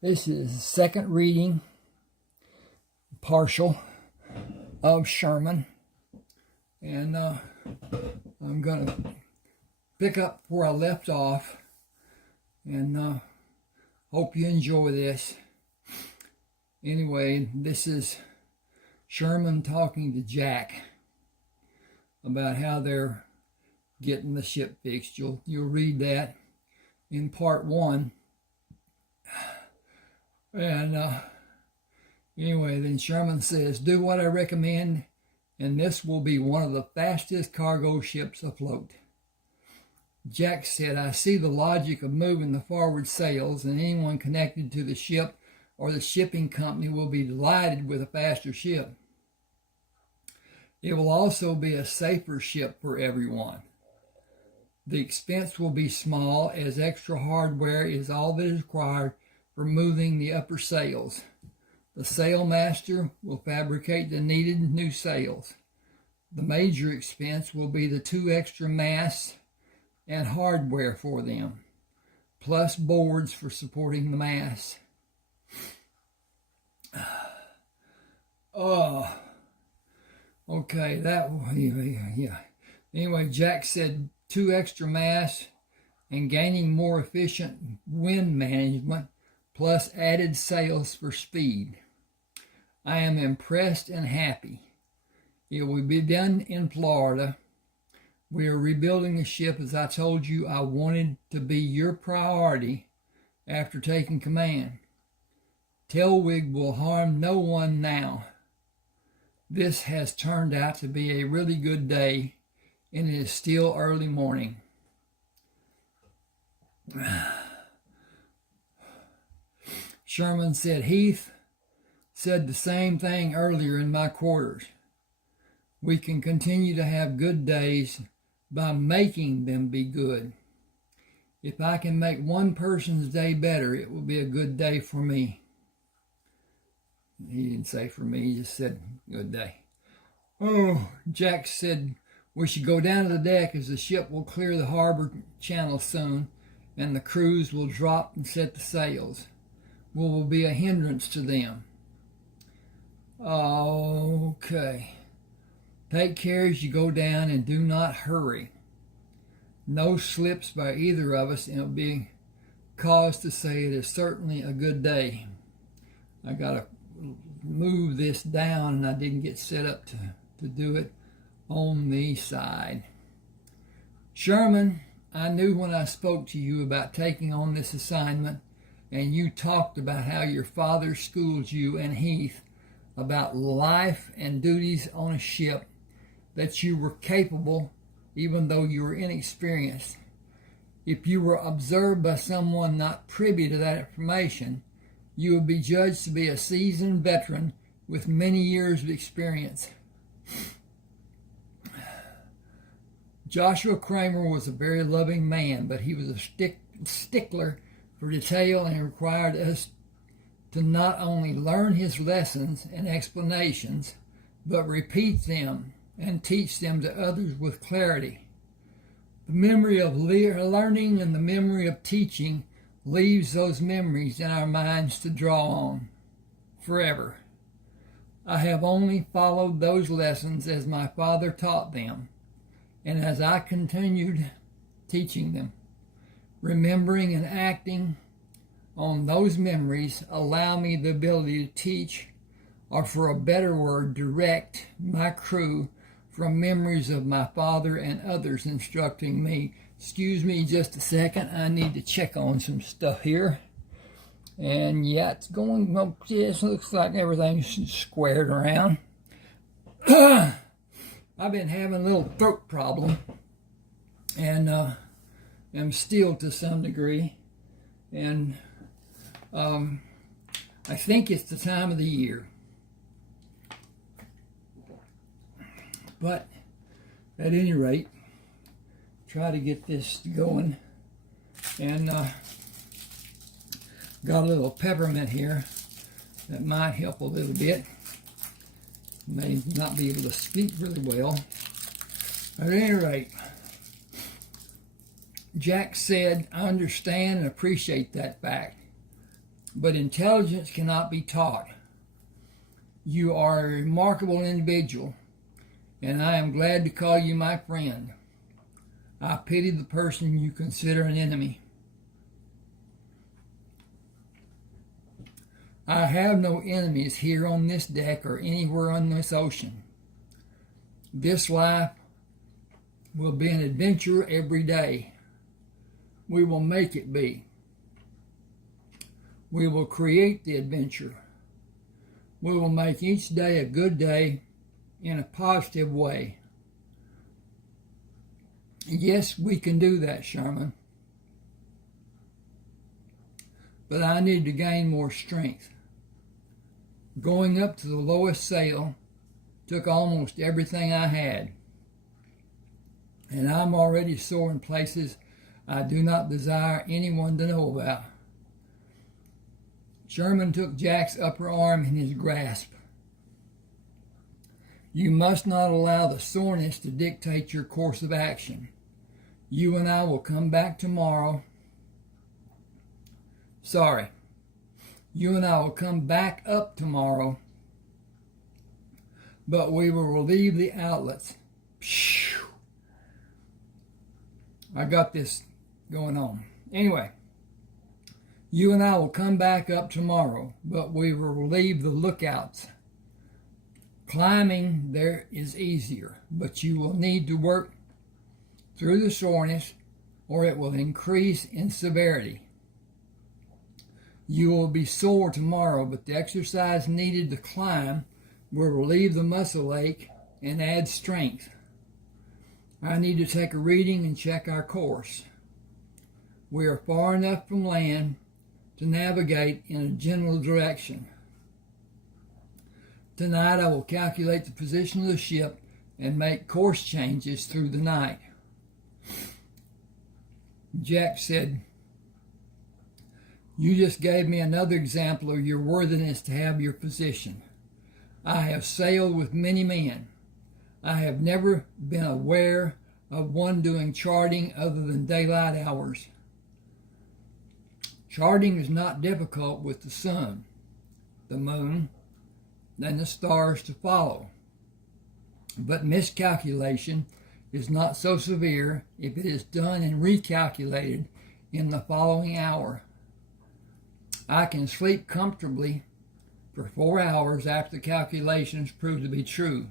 This is the second reading, partial, of Sherman. And I'm going to pick up where I left off. And hope you enjoy this. Anyway, this is Sherman talking to Jack about how they're getting the ship fixed. You'll read that in part 1. And anyway, then Sherman says, "Do what I recommend, and this will be one of the fastest cargo ships afloat." Jack said, "I see the logic of moving the forward sails, and anyone connected to the ship or the shipping company will be delighted with a faster ship. It will also be a safer ship for everyone. The expense will be small, as extra hardware is all that is required for moving the upper sails. The sailmaster will fabricate the needed new sails. The major expense will be the 2 extra masts and hardware for them, plus boards for supporting the masts." Oh, okay, yeah. Anyway, Jack said 2 extra masts and gaining more efficient wind management, plus added sails for speed. "I am impressed and happy. It will be done in Florida. We are rebuilding the ship as I told you I wanted to be your priority after taking command. Tailwig will harm no one now. This has turned out to be a really good day, and it is still early morning." Sherman said, "Heath said the same thing earlier in my quarters. We can continue to have good days by making them be good. If I can make one person's day better, it will be a good day for me." He didn't say for me, he just said good day. "Oh," Jack said, "we should go down to the deck, as the ship will clear the harbor channel soon, and the crews will drop and set the sails. We will be a hindrance to them." "Okay. Take care as you go down, and do not hurry. No slips by either of us, and it'll be cause to say it is certainly a good day." I got to move this down, and I didn't get set up to do it on the side. "Sherman, I knew when I spoke to you about taking on this assignment, and you talked about how your father schooled you and Heath about life and duties on a ship, that you were capable even though you were inexperienced. If you were observed by someone not privy to that information, you would be judged to be a seasoned veteran with many years of experience. Joshua Crammer was a very loving man, but he was a stickler for detail, and required us to not only learn his lessons and explanations, but repeat them and teach them to others with clarity. The memory of learning and the memory of teaching leaves those memories in our minds to draw on forever. I have only followed those lessons as my father taught them, and as I continued teaching them. Remembering and acting on those memories allow me the ability to teach, or for a better word, direct my crew from memories of my father and others instructing me." Excuse me just a second. I need to check on some stuff here. And yeah, it's going, well, it looks like everything's squared around. I've been having a little throat problem, and am still to some degree. And I think it's the time of the year. But at any rate, try to get this going. And got a little peppermint here that might help a little bit. May not be able to speak really well. At any rate, Jack said, "I understand and appreciate that fact. but intelligence cannot be taught. You are a remarkable individual, and I am glad to call you my friend. I pity the person you consider an enemy. I have no enemies here on this deck or anywhere on this ocean. This life will be an adventure every day. We will make it be. We will create the adventure. We will make each day a good day in a positive way. Yes, we can do that, Sherman. But I need to gain more strength. Going up to the lowest sail took almost everything I had. And I'm already sore in places I do not desire anyone to know about. Sherman took Jack's upper arm in his grasp. You must not allow the soreness to dictate your course of action. You and I will come back tomorrow. You and I will come back up tomorrow, but we will relieve the outlets. I got this going on. Anyway, you and I will come back up tomorrow, but we will relieve the lookouts. Climbing there is easier, but you will need to work through the soreness or it will increase in severity. You will be sore tomorrow, but the exercise needed to climb will relieve the muscle ache and add strength. I need to take a reading and check our course. We are far enough from land to navigate in a general direction. Tonight I will calculate the position of the ship and make course changes through the night. Jack said, You just gave me another example of your worthiness to have your position. I have sailed with many men. I have never been aware of one doing charting other than daylight hours. Charting is not difficult with the sun, the moon, and the stars to follow. But miscalculation is not so severe if it is done and recalculated in the following hour. I can sleep comfortably for 4 hours after the calculations prove to be true.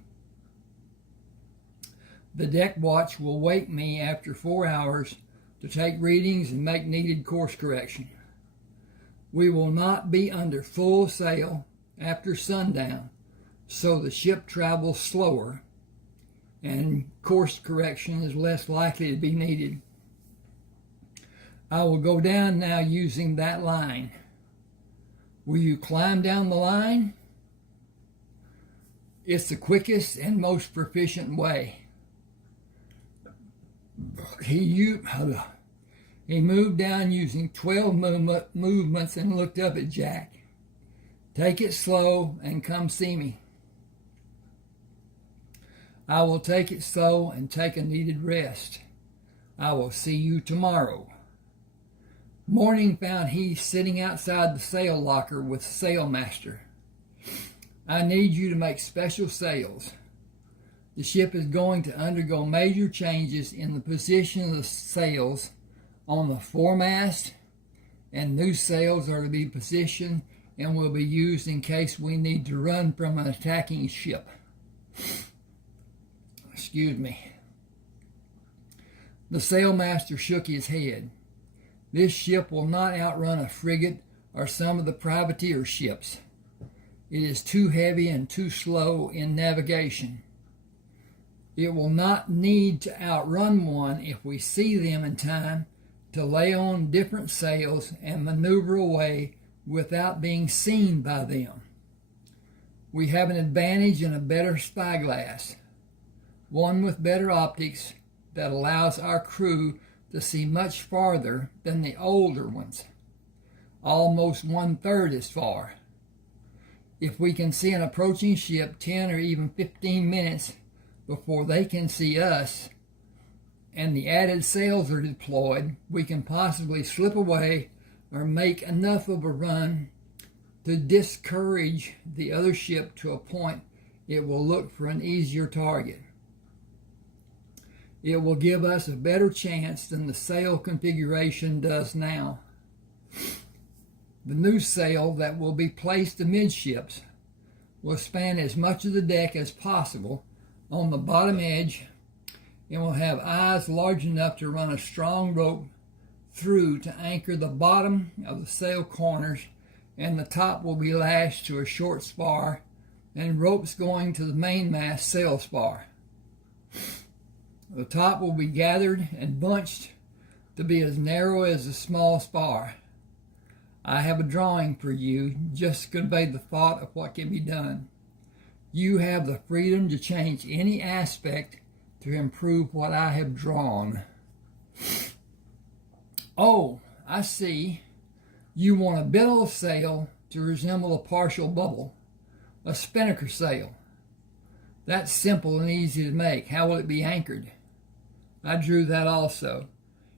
The deck watch will wake me after 4 hours to take readings and make needed course correction. We will not be under full sail after sundown, so the ship travels slower and course correction is less likely to be needed. I will go down now using that line. Will you climb down the line? It's the quickest and most proficient way. He moved down using 12 movements and looked up at Jack. Take it slow and come see me. I will take it slow and take a needed rest. I will see you tomorrow. Morning found Heath sitting outside the sail locker with the sailmaster. I need you to make special sails. The ship is going to undergo major changes in the position of the sails on the foremast, and new sails are to be positioned and will be used in case we need to run from an attacking ship. Excuse me. The sailmaster shook his head. This ship will not outrun a frigate or some of the privateer ships. It is too heavy and too slow in navigation. It will not need to outrun one if we see them in time to lay on different sails and maneuver away without being seen by them. We have an advantage in a better spyglass, one with better optics that allows our crew to see much farther than the older ones, almost 1/3 as far. If we can see an approaching ship 10 or even 15 minutes before they can see us, and the added sails are deployed, we can possibly slip away or make enough of a run to discourage the other ship to a point it will look for an easier target. It will give us a better chance than the sail configuration does now. The new sail that will be placed amidships will span as much of the deck as possible on the bottom edge and will have eyes large enough to run a strong rope through to anchor the bottom of the sail corners, and the top will be lashed to a short spar and ropes going to the mainmast sail spar. The top will be gathered and bunched to be as narrow as a small spar. I have a drawing for you just to convey the thought of what can be done. You have the freedom to change any aspect to improve what I have drawn. Oh, I see. You want a billow sail to resemble a partial bubble, a spinnaker sail. That's simple and easy to make. How will it be anchored? I drew that also.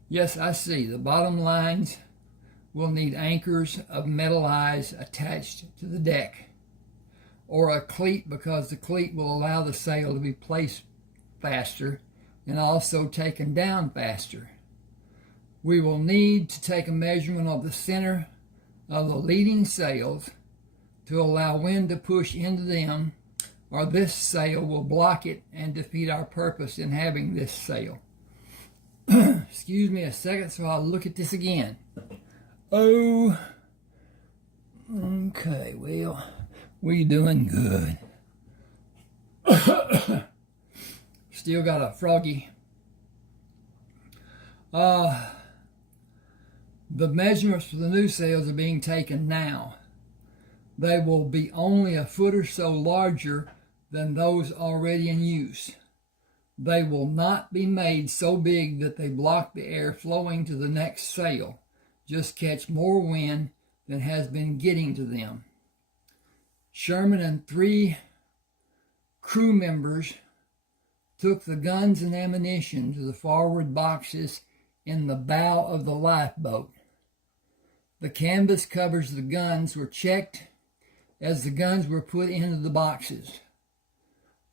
Yes, I see. The bottom lines will need anchors of metal eyes attached to the deck, or a cleat, because the cleat will allow the sail to be placed faster and also taken down faster. We will need to take a measurement of the center of the leading sails to allow wind to push into them, or this sail will block it and defeat our purpose in having this sail. Excuse me a second so I'll look at this again. Oh, okay, well, we doing good. Still got a froggy. The measurements for the new sails are being taken now. They will be only a foot or so larger than those already in use. They will not be made so big that they block the air flowing to the next sail, just catch more wind than has been getting to them. Sherman and 3 crew members took the guns and ammunition to the forward boxes in the bow of the lifeboat. The canvas covers of the guns were checked as the guns were put into the boxes.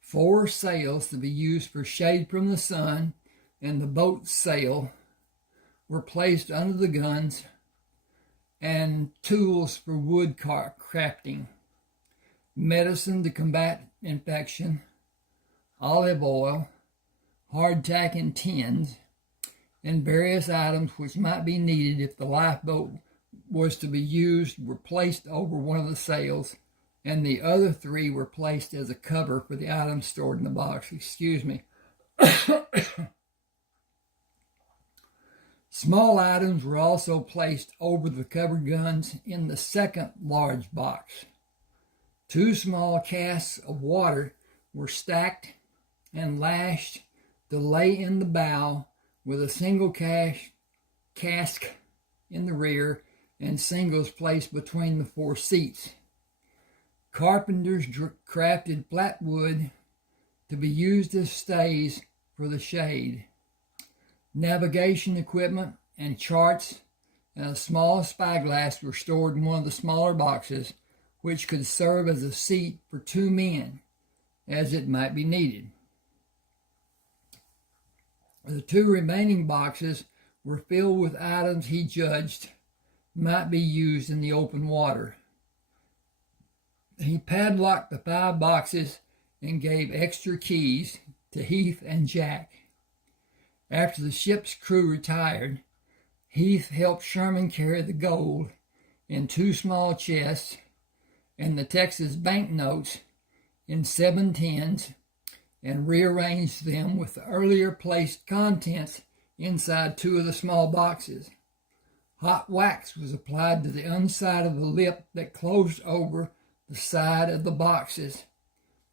4 sails to be used for shade from the sun and the boat's sail were placed under the guns, and tools for wood crafting, medicine to combat infection, olive oil, hardtack in tins, and various items which might be needed if the lifeboat was to be used were placed over one of the sails, and the other 3 were placed as a cover for the items stored in the box. Excuse me. Small items were also placed over the covered guns in the second large box. 2 small casks of water were stacked and lashed to lay in the bow, with a single cask in the rear and singles placed between the 4 seats. Carpenters crafted flat wood to be used as stays for the shade. Navigation equipment and charts and a small spyglass were stored in one of the smaller boxes, which could serve as a seat for 2 men, as it might be needed. The 2 remaining boxes were filled with items he judged might be used in the open water. He padlocked the 5 boxes and gave extra keys to Heath and Jack. After the ship's crew retired, Heath helped Sherman carry the gold in 2 small chests and the Texas banknotes in 7 tins, and rearranged them with the earlier placed contents inside 2 of the small boxes. Hot wax was applied to the underside of the lip that closed over the side of the boxes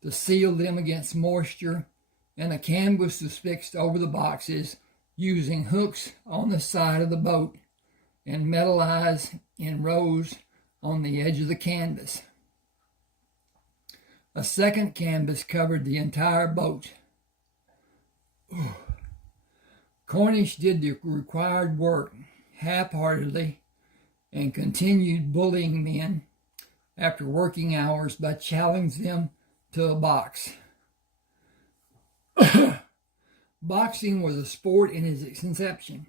to seal them against moisture, and a canvas was fixed over the boxes using hooks on the side of the boat and metal eyes in rows on the edge of the canvas. A second canvas covered the entire boat. Cornish did the required work half-heartedly and continued bullying men after working hours by challenging them to a box. Boxing was a sport in its inception,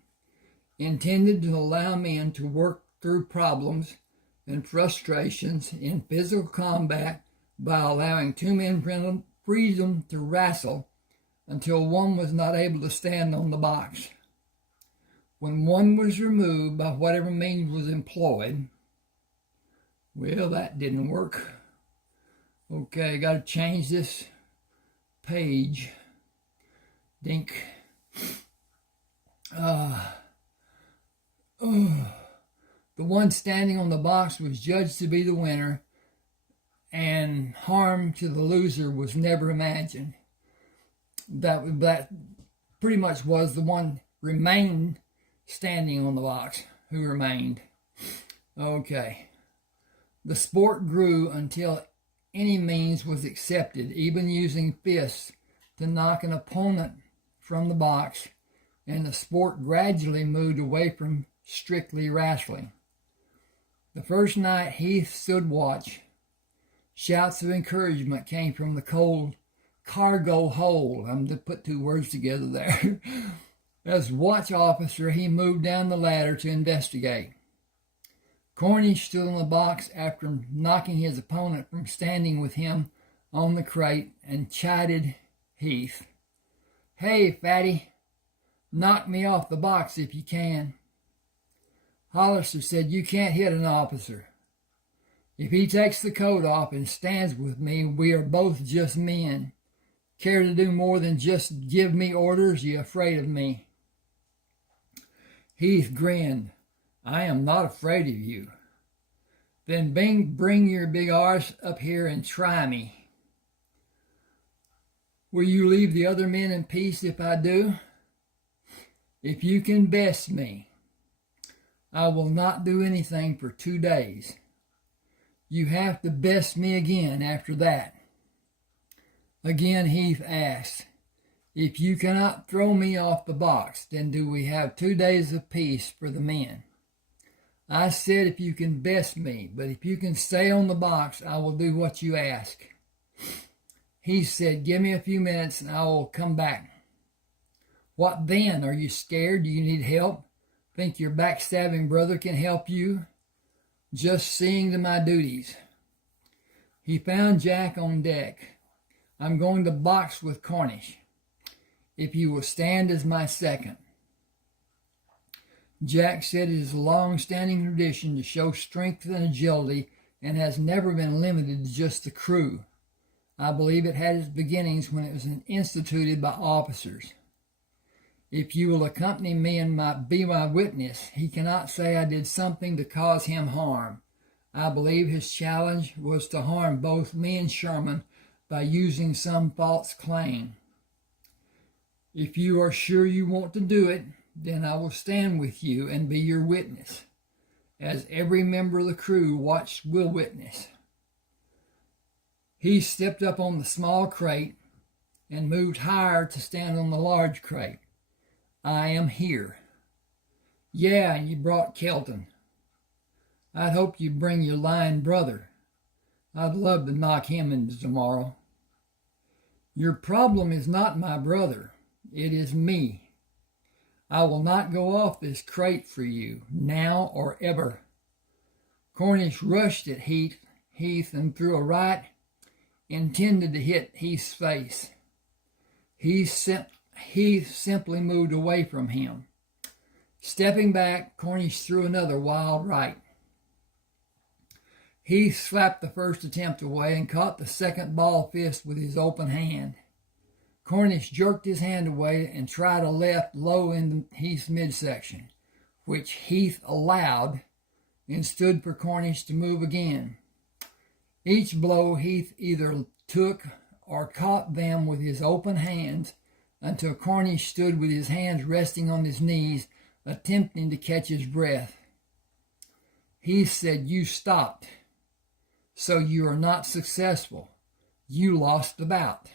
intended to allow men to work through problems and frustrations in physical combat by allowing two men freedom to wrestle until one was not able to stand on the box. When one was removed by whatever means was employed, well, that didn't work. Okay, got to change this page. Dink. The one standing on the box was judged to be the winner, and harm to the loser was never imagined. That pretty much was the one remained standing on the box who remained. Okay. The sport grew until any means was accepted, even using fists to knock an opponent from the box, and the sport gradually moved away from strictly wrestling. The first night Heath stood watch. Shouts of encouragement came from the cold cargo hold. I'm going to put two words together there. As watch officer, he moved down the ladder to investigate. Cornish stood on the box after knocking his opponent from standing with him on the crate and chided Heath. "Hey, fatty, knock me off the box if you can." Hollister said, "You can't hit an officer. If he takes the coat off and stands with me, we are both just men. Care to do more than just give me orders? You afraid of me?" Heath grinned. "I am not afraid of you." "Then bring your big arse up here and try me." "Will you leave the other men in peace if I do?" "If you can best me, I will not do anything for 2 days. You have to best me again after that." Again Heath asked, "If you cannot throw me off the box, then do we have 2 days of peace for the men?" "I said if you can best me, but if you can stay on the box, I will do what you ask." He said, "Give me a few minutes and I will come back." "What then? Are you scared? Do you need help? Think your backstabbing brother can help you?" "Just seeing to my duties." He found Jack on deck. "I'm going to box with Cornish, if you will stand as my second." Jack said it is a long-standing tradition to show strength and agility and has never been limited to just the crew. I believe it had its beginnings when it was instituted by officers. If you will accompany me and be my witness, he cannot say I did something to cause him harm. I believe his challenge was to harm both me and Sherman by using some false claim. If you are sure you want to do it, then I will stand with you and be your witness, as every member of the crew will witness. He stepped up on the small crate and moved higher to stand on the large crate. "I am here." "Yeah, and you brought Kelton. I'd hoped you'd bring your lying brother. I'd love to knock him into tomorrow." "Your problem is not my brother. It is me. I will not go off this crate for you, now or ever." Cornish rushed at Heath and threw a right intended to hit Heath's face. Heath simply moved away from him. Stepping back, Cornish threw another wild right. Heath slapped the first attempt away and caught the second ball fist with his open hand. Cornish jerked his hand away and tried a left low in Heath's midsection, which Heath allowed and stood for Cornish to move again. Each blow Heath either took or caught them with his open hands until Cornish stood with his hands resting on his knees, attempting to catch his breath. Heath said, "You stopped, so you are not successful. You lost the bout.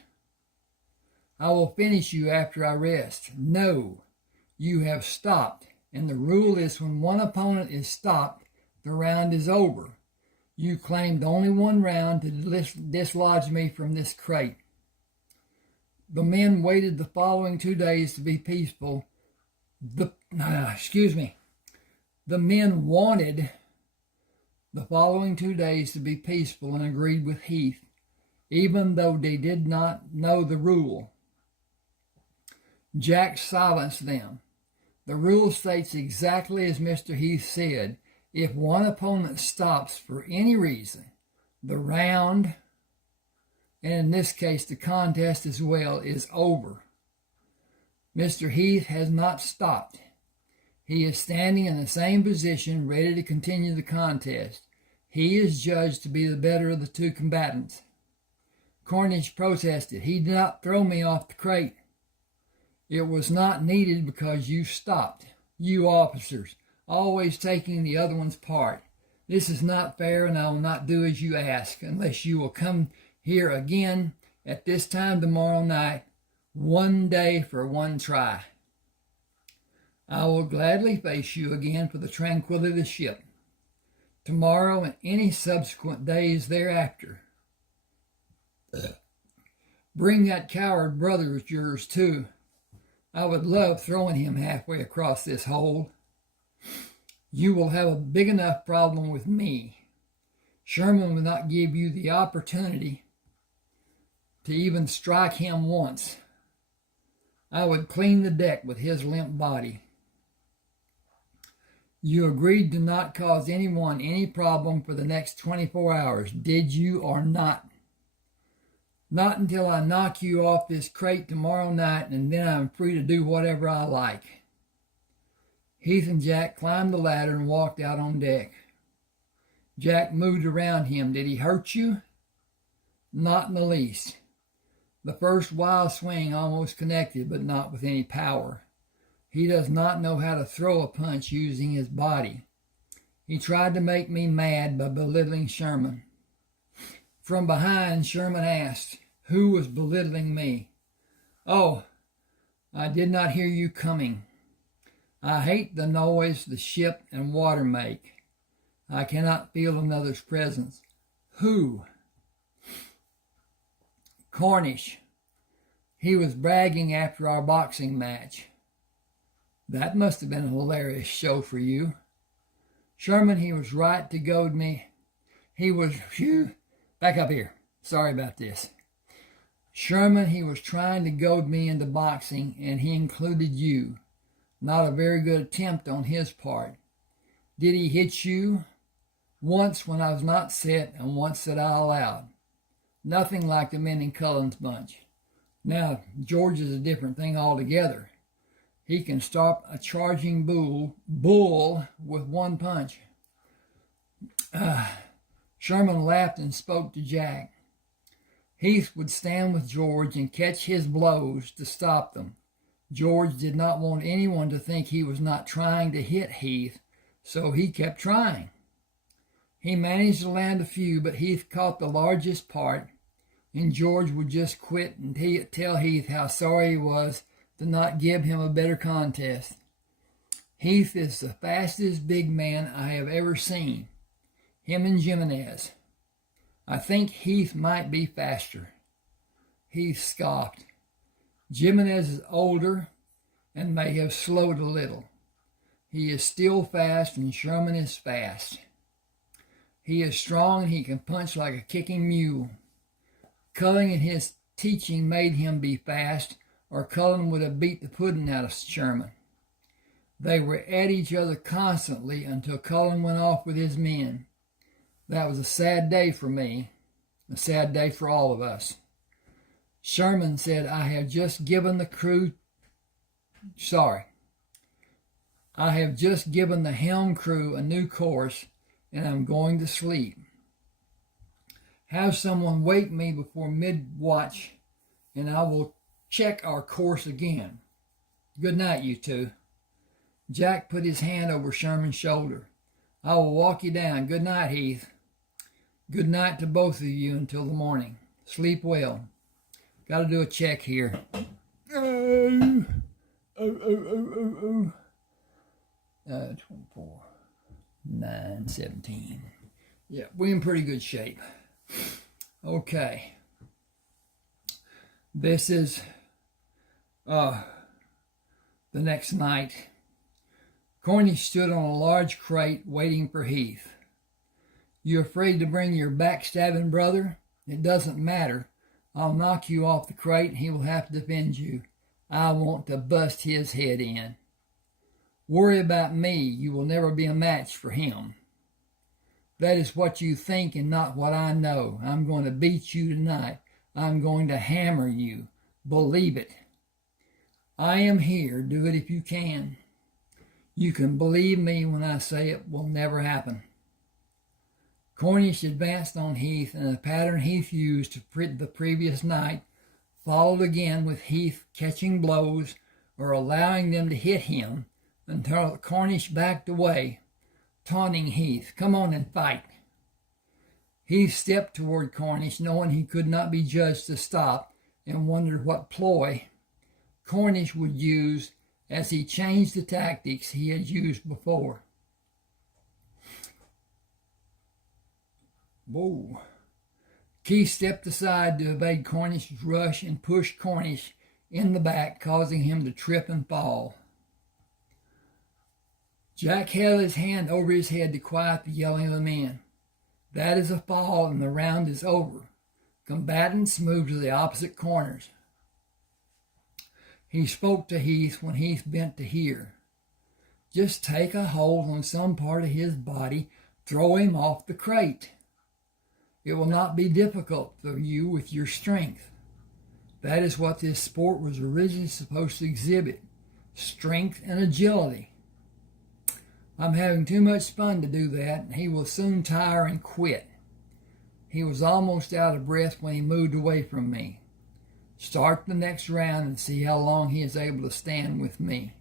I will finish you after I rest." "No, you have stopped, and the rule is when one opponent is stopped, the round is over. You claimed only one round to dislodge me from this crate. The men waited the following 2 days to be peaceful. The men wanted the following 2 days to be peaceful and agreed with Heath, even though they did not know the rule. Jack silenced them. The rule states exactly as Mr. Heath said. If one opponent stops for any reason, the round, and in this case the contest as well, is over. Mr. Heath has not stopped. He is standing in the same position, ready to continue the contest. He is judged to be the better of the two combatants. Cornish protested. He did not throw me off the crate. It was not needed because you stopped. You officers, always taking the other one's part. This is not fair, and I will not do as you ask unless you will come here again at this time tomorrow night, 1 day for one try. I will gladly face you again for the tranquility of the ship, tomorrow and any subsequent days thereafter. Bring that coward brother of yours, too. I would love throwing him halfway across this hole. You will have a big enough problem with me. Sherman will not give you the opportunity to even strike him once. I would clean the deck with his limp body. You agreed to not cause anyone any problem for the next 24 hours, did you or not? Not until I knock you off this crate tomorrow night, and then I'm free to do whatever I like. Heath and Jack climbed the ladder and walked out on deck. Jack moved around him. Did he hurt you? Not in the least. The first wild swing almost connected, but not with any power. He does not know how to throw a punch using his body. He tried to make me mad by belittling Sherman. From behind, Sherman asked, who was belittling me? Oh, I did not hear you coming. I hate the noise the ship and water make. I cannot feel another's presence. Who? Cornish. He was bragging after our boxing match. That must have been a hilarious show for you. Sherman, he was right to goad me. He was, back up here. Sorry about this. Sherman, he was trying to goad me into boxing, and he included you. Not a very good attempt on his part. Did he hit you? Once when I was not set, and once that I allowed. Nothing like the men in Cullen's bunch. Now, George is a different thing altogether. He can stop a charging bull with one punch. Sherman laughed and spoke to Jack. Heath would stand with George and catch his blows to stop them. George did not want anyone to think he was not trying to hit Heath, so he kept trying. He managed to land a few, but Heath caught the largest part, and George would just quit and tell Heath how sorry he was to not give him a better contest. Heath is the fastest big man I have ever seen. Him and Jimenez. I think Heath might be faster. Heath scoffed. Jimenez is older and may have slowed a little. He is still fast, and Sherman is fast. He is strong, and he can punch like a kicking mule. Cullen and his teaching made him be fast, or Cullen would have beat the pudding out of Sherman. They were at each other constantly until Cullen went off with his men. That was a sad day for me, a sad day for all of us. Sherman said, I have just given the helm crew a new course, and I'm going to sleep. Have someone wake me before mid-watch, and I will check our course again. Good night, you two. Jack put his hand over Sherman's shoulder. I will walk you down. Good night, Heath. Good night to both of you until the morning. Sleep well. Got to do a check here. 24, 9, 17. Yeah, we're in pretty good shape. Okay. This is the next night. Cornish stood on a large crate waiting for Heath. You afraid to bring your backstabbing brother? It doesn't matter. I'll knock you off the crate and he will have to defend you. I want to bust his head in. Worry about me. You will never be a match for him. That is what you think and not what I know. I'm going to beat you tonight. I'm going to hammer you. Believe it. I am here. Do it if you can. You can believe me when I say it will never happen. Cornish advanced on Heath, and the pattern Heath used the previous night followed again, with Heath catching blows or allowing them to hit him until Cornish backed away, taunting Heath, "Come on and fight." Heath stepped toward Cornish, knowing he could not be judged to stop, and wondered what ploy Cornish would use as he changed the tactics he had used before. Whoa. Keith stepped aside to evade Cornish's rush and pushed Cornish in the back, causing him to trip and fall. Jack held his hand over his head to quiet the yelling of the men. That is a fall, and the round is over. Combatants moved to the opposite corners. He spoke to Heath when Heath bent to hear. Just take a hold on some part of his body, throw him off the crate. It will not be difficult for you with your strength. That is what this sport was originally supposed to exhibit, strength and agility. I'm having too much fun to do that, and he will soon tire and quit. He was almost out of breath when he moved away from me. Start the next round and see how long he is able to stand with me.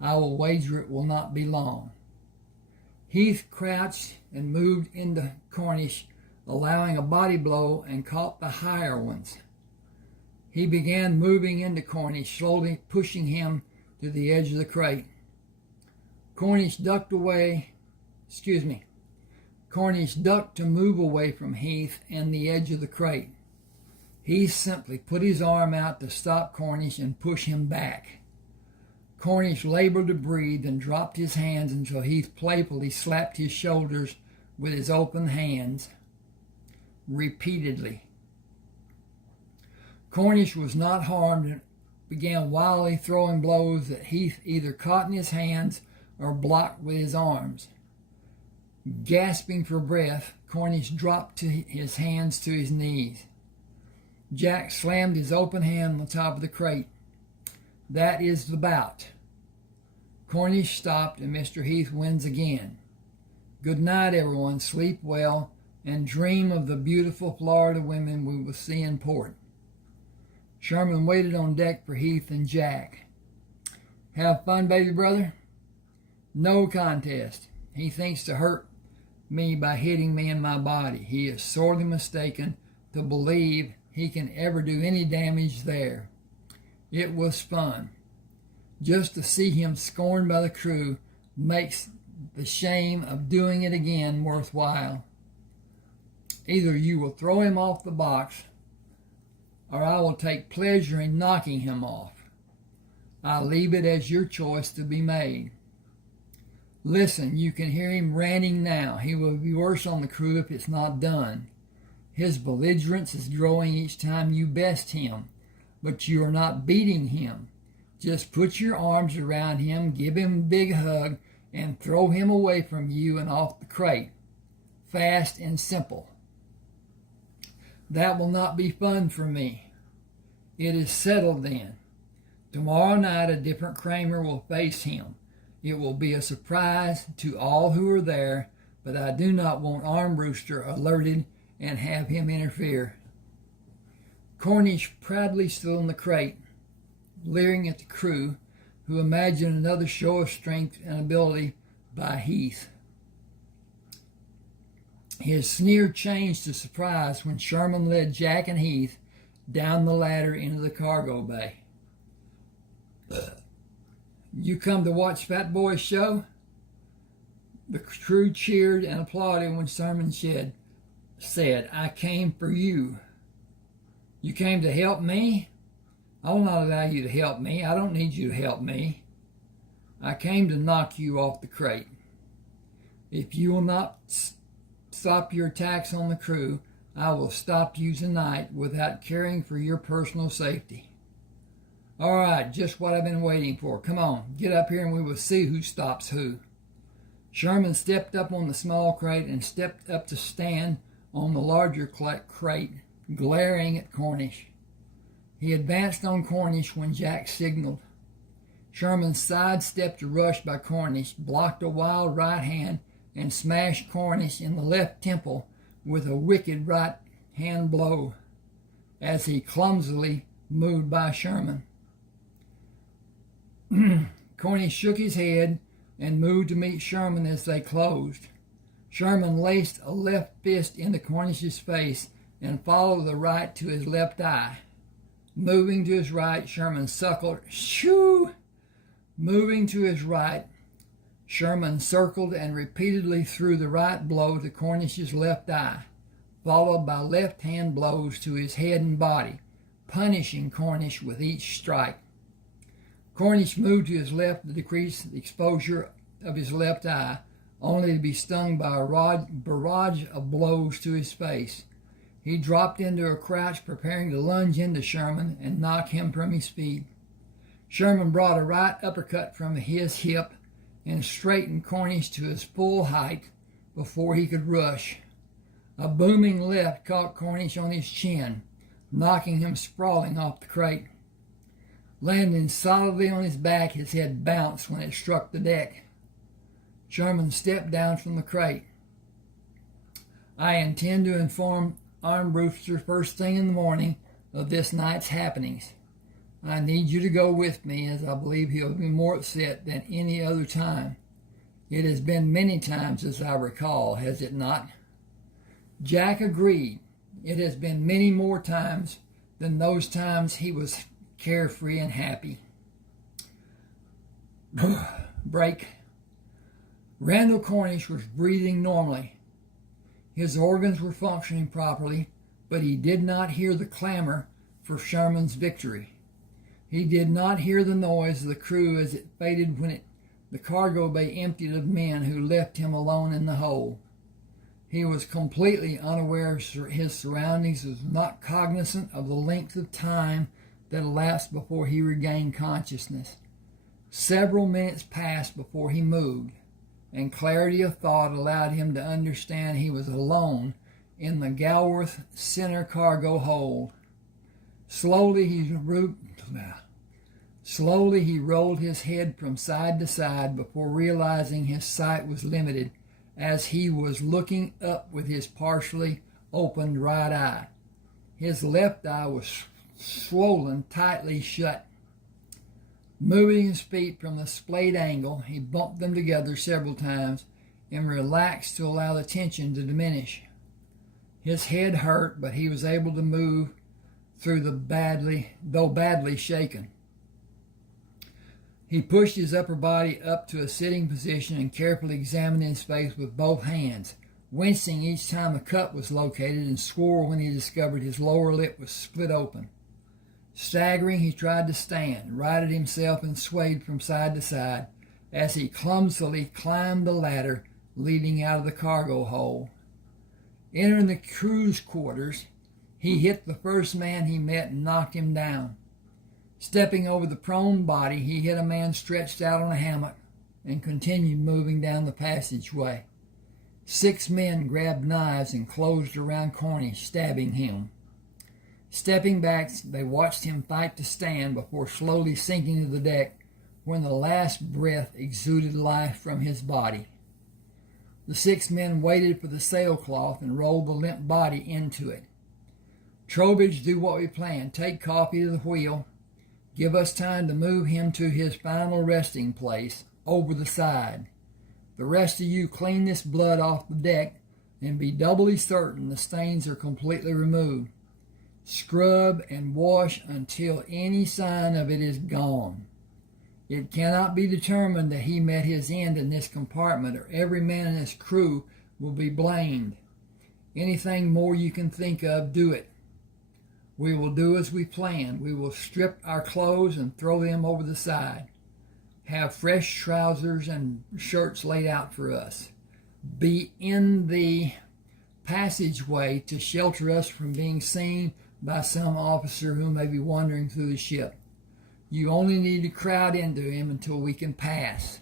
I will wager it will not be long. Heath crouched and moved into Cornish, allowing a body blow, and caught the higher ones. He began moving into Cornish, slowly pushing him to the edge of the crate. Cornish ducked to move away from Heath and the edge of the crate. Heath simply put his arm out to stop Cornish and push him back. Cornish labored to breathe and dropped his hands until Heath playfully slapped his shoulders with his open hands repeatedly. Cornish was not harmed and began wildly throwing blows that Heath either caught in his hands or blocked with his arms. Gasping for breath, Cornish dropped his hands to his knees. Jack slammed his open hand on the top of the crate. That is the bout. Cornish stopped, and Mr. Heath wins again. Good night, everyone. Sleep well, and dream of the beautiful Florida women we will see in port. Sherman waited on deck for Heath and Jack. Have fun, baby brother? No contest. He thinks to hurt me by hitting me in my body. He is sorely mistaken to believe he can ever do any damage there. It was fun. Just to see him scorned by the crew makes the shame of doing it again worthwhile. Either you will throw him off the box, or I will take pleasure in knocking him off. I leave it as your choice to be made. Listen, you can hear him ranting now. He will be worse on the crew if it's not done. His belligerence is growing each time you best him, but you are not beating him. Just put your arms around him, give him a big hug, and throw him away from you and off the crate. Fast and simple. That will not be fun for me. It is settled then. Tomorrow night a different Crammer will face him. It will be a surprise to all who are there, but I do not want Armbruster alerted and have him interfere. Cornish proudly stood on the crate, leering at the crew, who imagined another show of strength and ability by Heath. His sneer changed to surprise when Sherman led Jack and Heath down the ladder into the cargo bay. You come to watch Fat Boy's show? The crew cheered and applauded when Sherman said, "I came for you." "You came to help me?" "I will not allow you to help me. I don't need you to help me. I came to knock you off the crate. If you will not stop your attacks on the crew, I will stop you tonight without caring for your personal safety." "All right, just what I've been waiting for. Come on, get up here and we will see who stops who." Sherman stepped up on the small crate and stepped up to stand on the larger crate, glaring at Cornish. He advanced on Cornish when Jack signaled. Sherman sidestepped a rush by Cornish, blocked a wild right hand, and smashed Cornish in the left temple with a wicked right hand blow as he clumsily moved by Sherman. Cornish shook his head and moved to meet Sherman as they closed. Sherman laced a left fist into Cornish's face and followed the right to his left eye. Moving to his right, Sherman suckled, "Shoo!" Moving to his right, Sherman circled and repeatedly threw the right blow to Cornish's left eye, followed by left-hand blows to his head and body, punishing Cornish with each strike. Cornish moved to his left to decrease the exposure of his left eye, only to be stung by a barrage of blows to his face. He dropped into a crouch, preparing to lunge into Sherman and knock him from his feet. Sherman brought a right uppercut from his hip and straightened Cornish to his full height before he could rush. A booming left caught Cornish on his chin, knocking him sprawling off the crate. Landing solidly on his back, his head bounced when it struck the deck. Sherman stepped down from the crate. "I intend to inform Armbruster first thing in the morning of this night's happenings. I need you to go with me, as I believe he'll be more upset than any other time. It has been many times, as I recall, has it not?" Jack agreed. It has been many more times than those times he was carefree and happy. Break. Randall Cornish was breathing normally. His organs were functioning properly, but he did not hear the clamor for Sherman's victory. He did not hear the noise of the crew as it faded when the cargo bay emptied of men who left him alone in the hold. He was completely unaware of his surroundings, was not cognizant of the length of time that elapsed before he regained consciousness. Several minutes passed before he moved, and clarity of thought allowed him to understand he was alone in the Galworth center cargo hold. Slowly he rolled his head from side to side before realizing his sight was limited as he was looking up with his partially opened right eye. His left eye was swollen tightly shut. Moving his feet from the splayed angle, he bumped them together several times and relaxed to allow the tension to diminish. His head hurt, but he was able to move through though badly shaken. He pushed his upper body up to a sitting position and carefully examined his face with both hands, wincing each time a cut was located, and swore when he discovered his lower lip was split open. Staggering, he tried to stand, righted himself, and swayed from side to side as he clumsily climbed the ladder leading out of the cargo hold. Entering the crew's quarters, he hit the first man he met and knocked him down. Stepping over the prone body, he hit a man stretched out on a hammock and continued moving down the passageway. 6 men grabbed knives and closed around Cornish, stabbing him. Stepping back, they watched him fight to stand before slowly sinking to the deck when the last breath exuded life from his body. The 6 men waited for the sailcloth and rolled the limp body into it. "Trowbridge, do what we planned. Take Coffee to the wheel. Give us time to move him to his final resting place, over the side. The rest of you clean this blood off the deck and be doubly certain the stains are completely removed. Scrub and wash until any sign of it is gone. It cannot be determined that he met his end in this compartment, or every man in his crew will be blamed. Anything more you can think of, do it. We will do as we planned. We will strip our clothes and throw them over the side. Have fresh trousers and shirts laid out for us. Be in the passageway to shelter us from being seen by some officer who may be wandering through the ship. You only need to crowd into him until we can pass.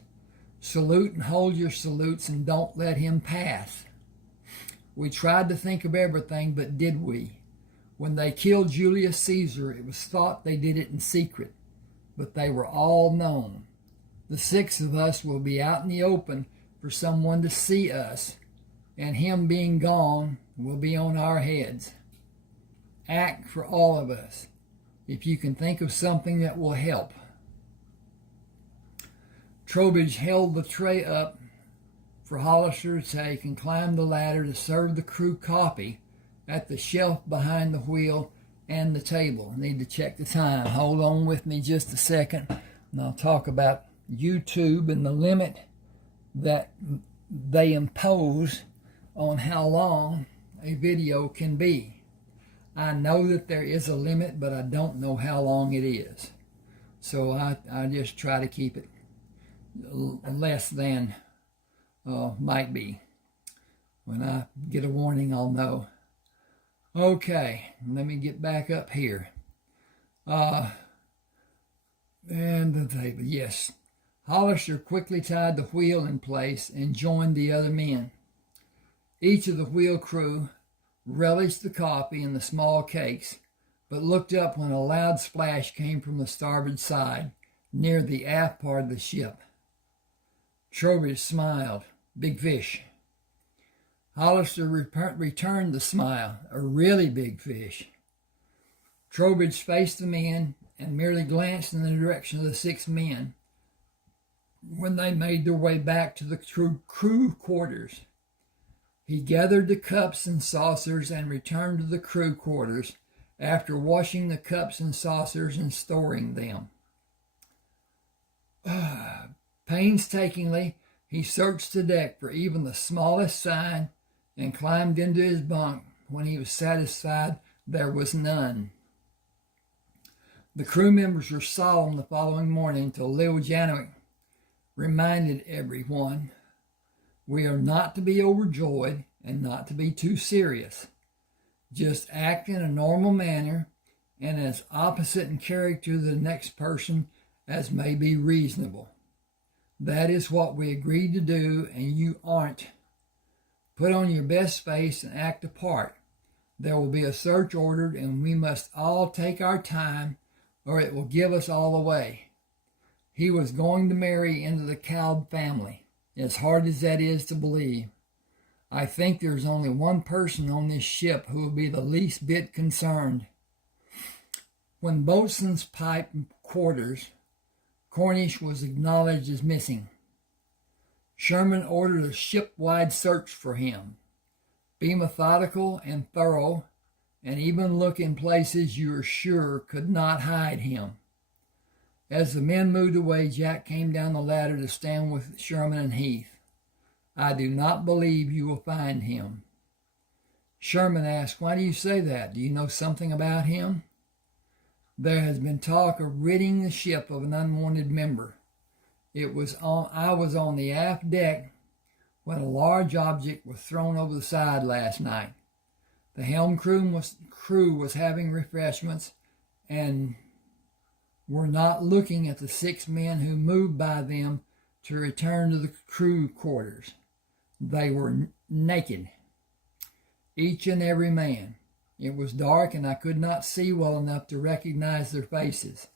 Salute and hold your salutes and don't let him pass. We tried to think of everything, but did we? When they killed Julius Caesar, it was thought they did it in secret, but they were all known. The 6 of us will be out in the open for someone to see us, and him being gone will be on our heads. Act for all of us, if you can think of something that will help. Trowbridge held the tray up for Hollister to take and climbed the ladder to serve the crew coffee at the shelf behind the wheel and the table. I need to check the time. Hold on with me just a second, and I'll talk about YouTube and the limit that they impose on how long a video can be. I know that there is a limit, but I don't know how long it is. So I just try to keep it less than might be. When I get a warning, I'll know. Okay, let me get back up here. And the table, yes. Hollister quickly tied the wheel in place and joined the other men. Each of the wheel crew relished the coffee and the small cakes, but looked up when a loud splash came from the starboard side, near the aft part of the ship. Trowbridge smiled. Big fish. Hollister returned the smile. A really big fish. Trowbridge faced the men and merely glanced in the direction of the 6 men when they made their way back to the crew quarters. He gathered the cups and saucers and returned to the crew quarters after washing the cups and saucers and storing them. Painstakingly, he searched the deck for even the smallest sign and climbed into his bunk when he was satisfied there was none. The crew members were solemn the following morning until Lil Janowick reminded everyone, we are not to be overjoyed and not to be too serious. Just act in a normal manner and as opposite in character to the next person as may be reasonable. That is what we agreed to do, and you aren't. Put on your best face and act a part. There will be a search ordered, and we must all take our time, or it will give us all away. He was going to marry into the Cowd family, as hard as that is to believe. I think there's only one person on this ship who will be the least bit concerned. When boatswain's pipe quarters, Cornish was acknowledged as missing. Sherman ordered a ship-wide search for him. Be methodical and thorough, and even look in places you are sure could not hide him. As the men moved away, Jack came down the ladder to stand with Sherman and Heath. I do not believe you will find him. Sherman asked, why do you say that? Do you know something about him? There has been talk of ridding the ship of an unwanted member. I was on the aft deck when a large object was thrown over the side last night. The helm crew was having refreshments and were not looking at the 6 men who moved by them to return to the crew quarters. They were naked, each and every man. It was dark and I could not see well enough to recognize their faces.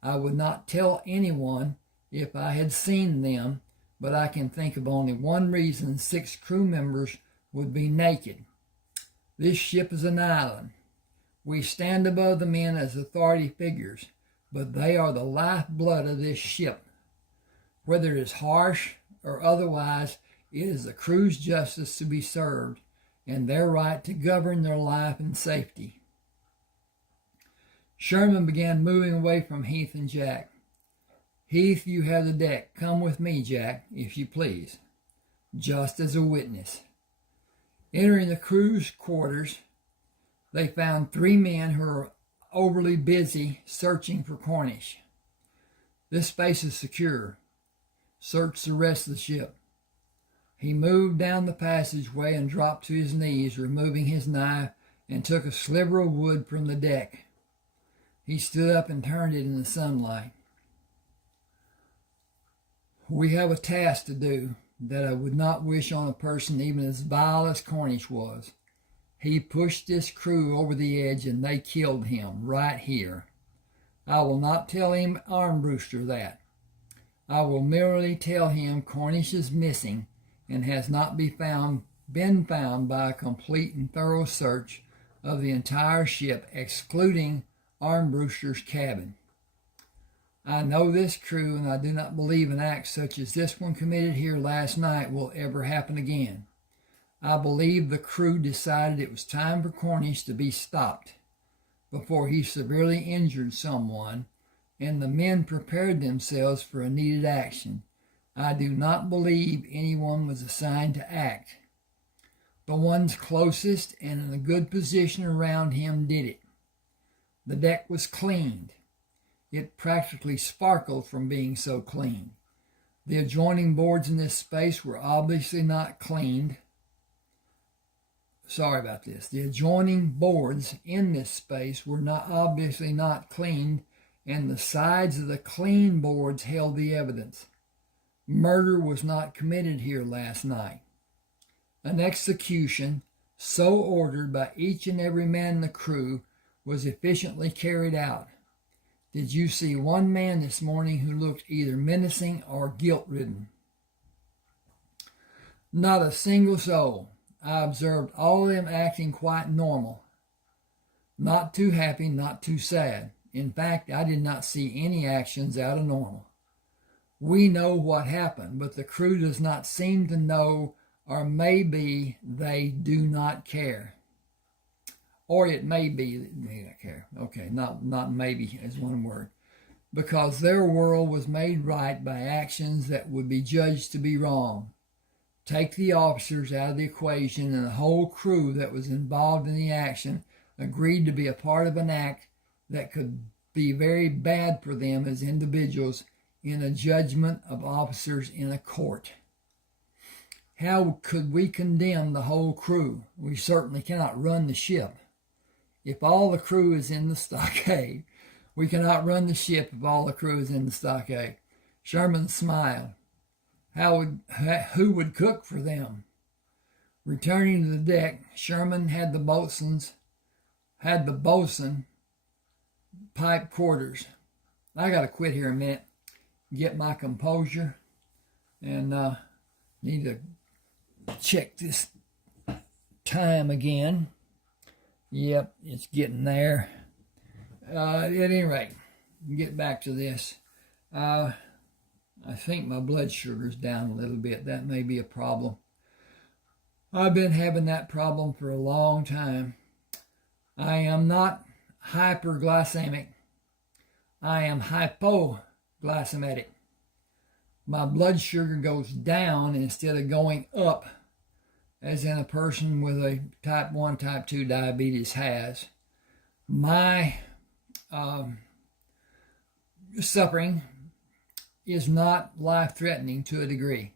I would not tell anyone if I had seen them, but I can think of only one reason 6 crew members would be naked. This ship is an island. We stand above the men as authority figures, but they are the lifeblood of this ship. Whether it is harsh or otherwise, it is the crew's justice to be served, and their right to govern their life and safety. Sherman began moving away from Heath and Jack. Heath, you have the deck. Come with me, Jack, if you please, just as a witness. Entering the crew's quarters, they found 3 men who were overly busy searching for Cornish. This space is secure. Search the rest of the ship. He moved down the passageway and dropped to his knees, removing his knife, and took a sliver of wood from the deck. He stood up and turned it in the sunlight. We have a task to do that I would not wish on a person even as vile as Cornish was. He pushed this crew over the edge and they killed him right here. I will not tell him Armbruster that. I will merely tell him Cornish is missing and has not been found by a complete and thorough search of the entire ship, excluding Armbruster's cabin. I know this crew, and I do not believe an act such as this one committed here last night will ever happen again. I believe the crew decided it was time for Cornish to be stopped before he severely injured someone, and the men prepared themselves for a needed action. I do not believe anyone was assigned to act. The ones closest and in a good position around him did it. The deck was cleaned. It practically sparkled from being so clean. The adjoining boards in this space were obviously not cleaned. Sorry about this. The adjoining boards in this space were obviously not cleaned, and the sides of the clean boards held the evidence. Murder was not committed here last night. An execution, so ordered by each and every man in the crew, was efficiently carried out. Did you see one man this morning who looked either menacing or guilt-ridden? Not a single soul. I observed all of them acting quite normal. Not too happy, not too sad. In fact, I did not see any actions out of normal. We know what happened, but the crew does not seem to know, or maybe they do not care. Or it may be that they don't care. Okay, not maybe as one word. Because their world was made right by actions that would be judged to be wrong. Take the officers out of the equation, and the whole crew that was involved in the action agreed to be a part of an act that could be very bad for them as individuals in a judgment of officers in a court. How could we condemn the whole crew? We certainly cannot run the ship. If all the crew is in the stockade, we cannot run the ship if all the crew is in the stockade. Sherman smiled. Who would cook for them? Returning to the deck, Sherman had the boatswain pipe quarters. I got to quit here a minute, get my composure, and need to check this time again. Yep, it's getting there. At any rate, get back to this. I think my blood sugar's down a little bit. That may be a problem. I've been having that problem for a long time. I am not hyperglycemic. I am hypoglycemic. My blood sugar goes down instead of going up, as in a person with a type 1, type 2 diabetes has. My suffering is not life-threatening to a degree.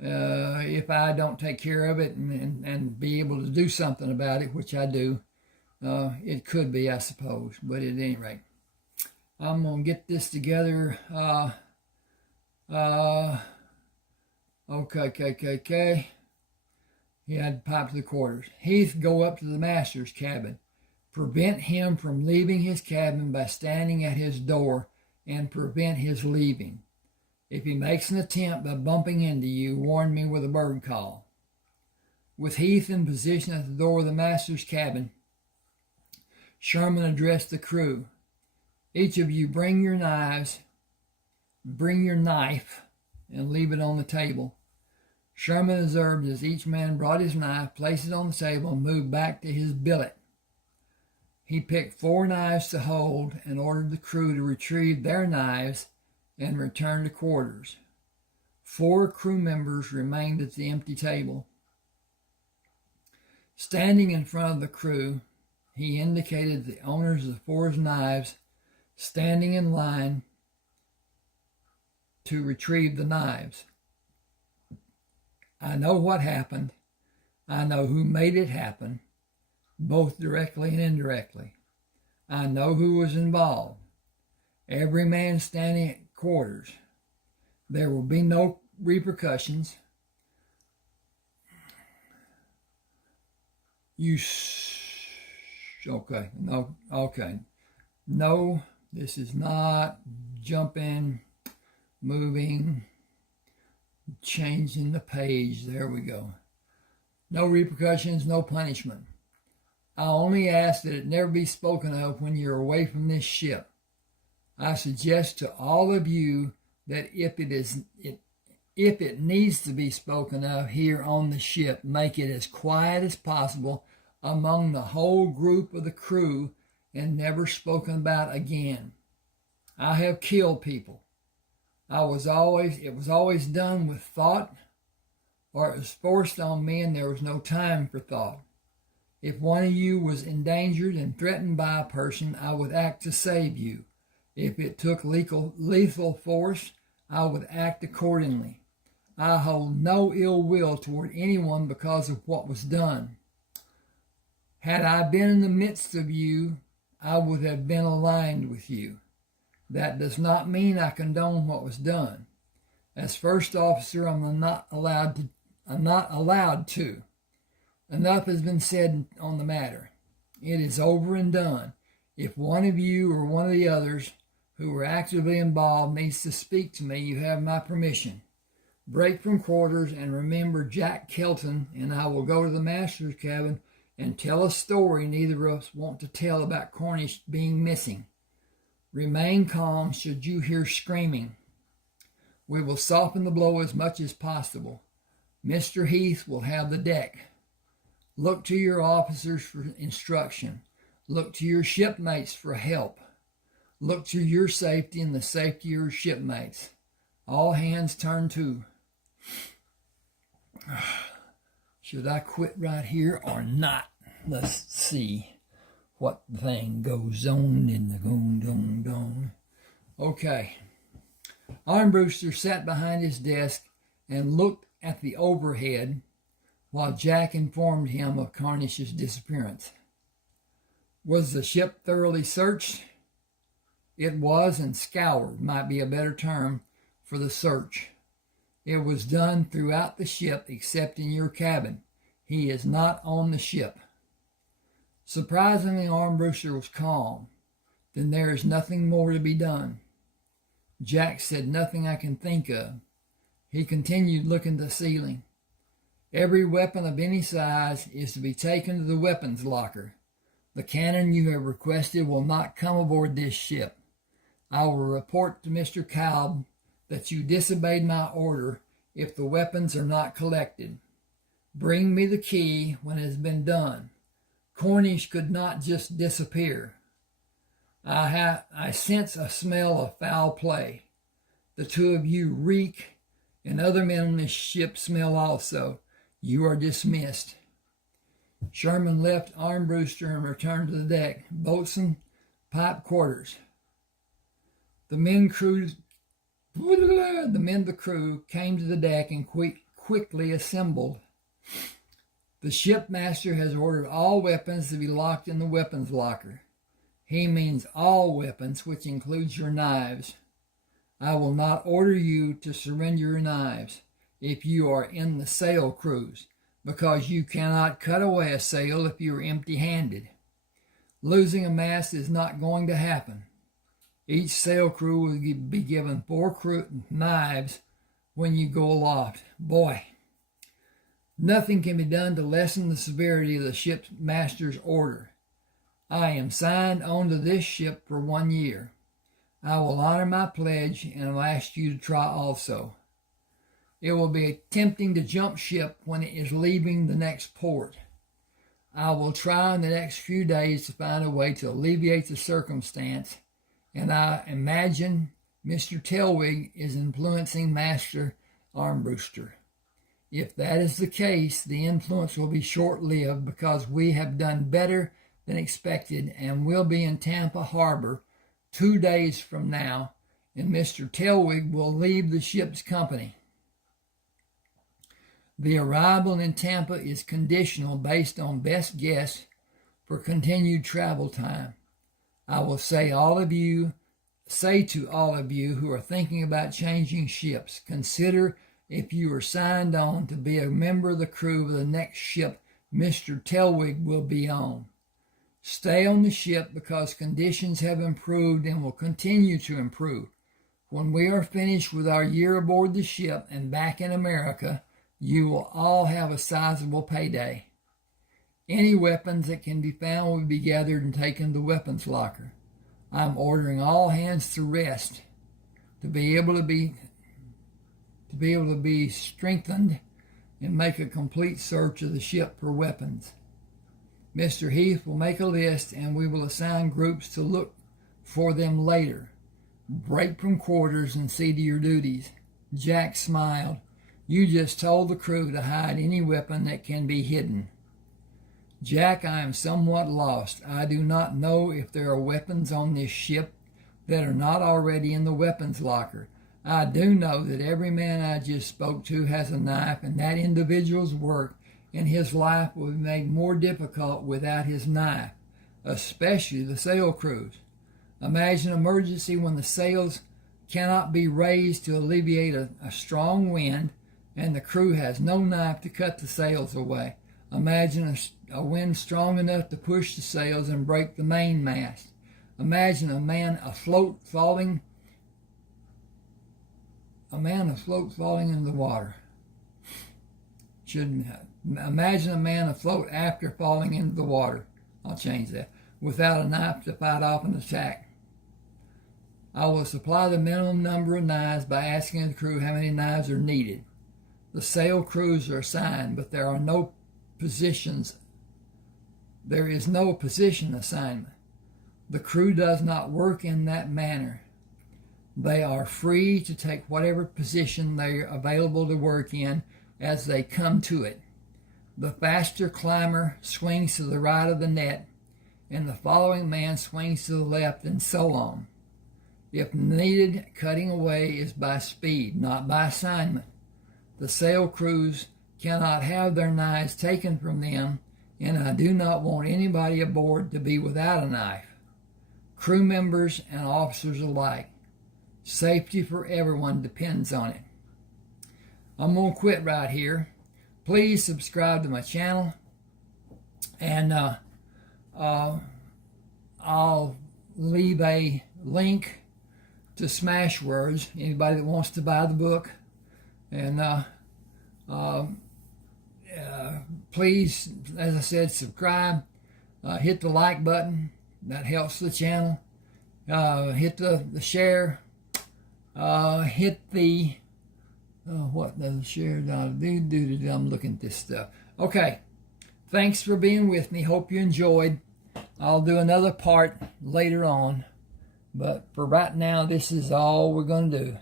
If I don't take care of it and be able to do something about it, which I do, it could be, I suppose. But at any rate, I'm going to get this together. Okay. He had to pipe to the quarters. Heath, go up to the master's cabin. Prevent him from leaving his cabin by standing at his door, and prevent his leaving. If he makes an attempt by bumping into you, warn me with a bird call. With Heath in position at the door of the master's cabin, Sherman addressed the crew. Each of you bring your knives, bring your knife, and leave it on the table. Sherman observed as each man brought his knife, placed it on the table, and moved back to his billet. He picked 4 knives to hold and ordered the crew to retrieve their knives and returned to quarters. 4 crew members remained at the empty table. Standing in front of the crew, he indicated the owners of 4 knives standing in line to retrieve the knives. I know what happened. I know who made it happen, both directly and indirectly. I know who was involved. Every man standing at quarters. There will be no repercussions. Okay, no, this is not jumping, moving, changing the page. There we go. No repercussions, no punishment. I only ask that it never be spoken of when you're away from this ship. I suggest to all of you that if it needs to be spoken of here on the ship, make it as quiet as possible among the whole group of the crew and never spoken about again. I have killed people. It was always done with thought, or it was forced on me and there was no time for thought. If one of you was endangered and threatened by a person, I would act to save you. If it took lethal force, I would act accordingly. I hold no ill will toward anyone because of what was done. Had I been in the midst of you, I would have been aligned with you. That does not mean I condone what was done. As first officer, I'm not allowed to. Enough has been said on the matter. It is over and done. If one of you or one of the others who were actively involved needs to speak to me, you have my permission. Break from quarters and remember Jack Kelton, and I will go to the master's cabin and tell a story neither of us want to tell about Cornish being missing. Remain calm should you hear screaming. We will soften the blow as much as possible. Mr. Heath will have the deck. Look to your officers for instruction. Look to your shipmates for help. Look to your safety and the safety of your shipmates. All hands turn to. Should I quit right here or not? Let's see what thing goes on in the gong. Okay. Armbruster sat behind his desk and looked at the overhead while Jack informed him of Cornish's disappearance. Was the ship thoroughly searched? It was, and scoured might be a better term for the search. It was done throughout the ship except in your cabin. He is not on the ship. Surprisingly, Armbruster was calm. Then there is nothing more to be done. Jack said, nothing I can think of. He continued looking at the ceiling. Every weapon of any size is to be taken to the weapons locker. The cannon you have requested will not come aboard this ship. I will report to Mr. Kalb that you disobeyed my order if the weapons are not collected. Bring me the key when it has been done. Cornish could not just disappear. I sense a smell of foul play. The 2 of you reek, and other men on this ship smell also. You are dismissed. Sherman left Armbruster and returned to the deck. Boatswain, pipe quarters. The men of the crew came to the deck and quickly assembled. The shipmaster has ordered all weapons to be locked in the weapons locker. He means all weapons, which includes your knives. I will not order you to surrender your knives if you are in the sail cruise, because you cannot cut away a sail if you are empty-handed. Losing a mast is not going to happen. Each sail crew will be given 4 knives when you go aloft. Boy, nothing can be done to lessen the severity of the ship's master's order. I am signed on to this ship for 1 year. I will honor my pledge and will ask you to try also. It will be tempting to jump ship when it is leaving the next port. I will try in the next few days to find a way to alleviate the circumstance, and I imagine Mr. Telwig is influencing Master Armbruster. If that is the case, the influence will be short-lived because we have done better than expected and will be in Tampa Harbor 2 days from now, and Mr. Telwig will leave the ship's company. The arrival in Tampa is conditional based on best guess for continued travel time. I will say to all of you who are thinking about changing ships, consider if you are signed on to be a member of the crew of the next ship Mr. Telwig will be on. Stay on the ship because conditions have improved and will continue to improve. When we are finished with our year aboard the ship and back in America, you will all have a sizable payday. Any weapons that can be found will be gathered and taken to the weapons locker. I'm ordering all hands to rest to be able to be strengthened and make a complete search of the ship for weapons. Mr. Heath will make a list and we will assign groups to look for them later. Break from quarters and see to your duties. Jack smiled. You just told the crew to hide any weapon that can be hidden. Jack, I am somewhat lost. I do not know if there are weapons on this ship that are not already in the weapons locker. I do know that every man I just spoke to has a knife, and that individual's work and his life will be made more difficult without his knife, especially the sail crews. Imagine an emergency when the sails cannot be raised to alleviate a strong wind and the crew has no knife to cut the sails away. Imagine a wind strong enough to push the sails and break the mainmast. Imagine a man afloat falling into the water. Imagine a man afloat after falling into the water. I'll change that. Without a knife to fight off an attack. I will supply the minimum number of knives by asking the crew how many knives are needed. The sail crews are assigned, but there is no position assignment. The crew does not work in that manner. They are free to take whatever position they are available to work in as they come to it. The faster climber swings to the right of the net, and the following man swings to the left, and so on. If needed, cutting away is by speed, not by assignment. The sail crews cannot have their knives taken from them, and I do not want anybody aboard to be without a knife. Crew members and officers alike. Safety for everyone depends on it. I'm going to quit right here. Please subscribe to my channel, and I'll leave a link to Smashwords, anybody that wants to buy the book. And please, as I said, subscribe, hit the like button, that helps the channel, hit the share, hit the what does the share do? I'm looking at this stuff. Okay, thanks for being with me. Hope you enjoyed. I'll do another part later on, but for right now, this is all we're going to do.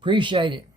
Appreciate it.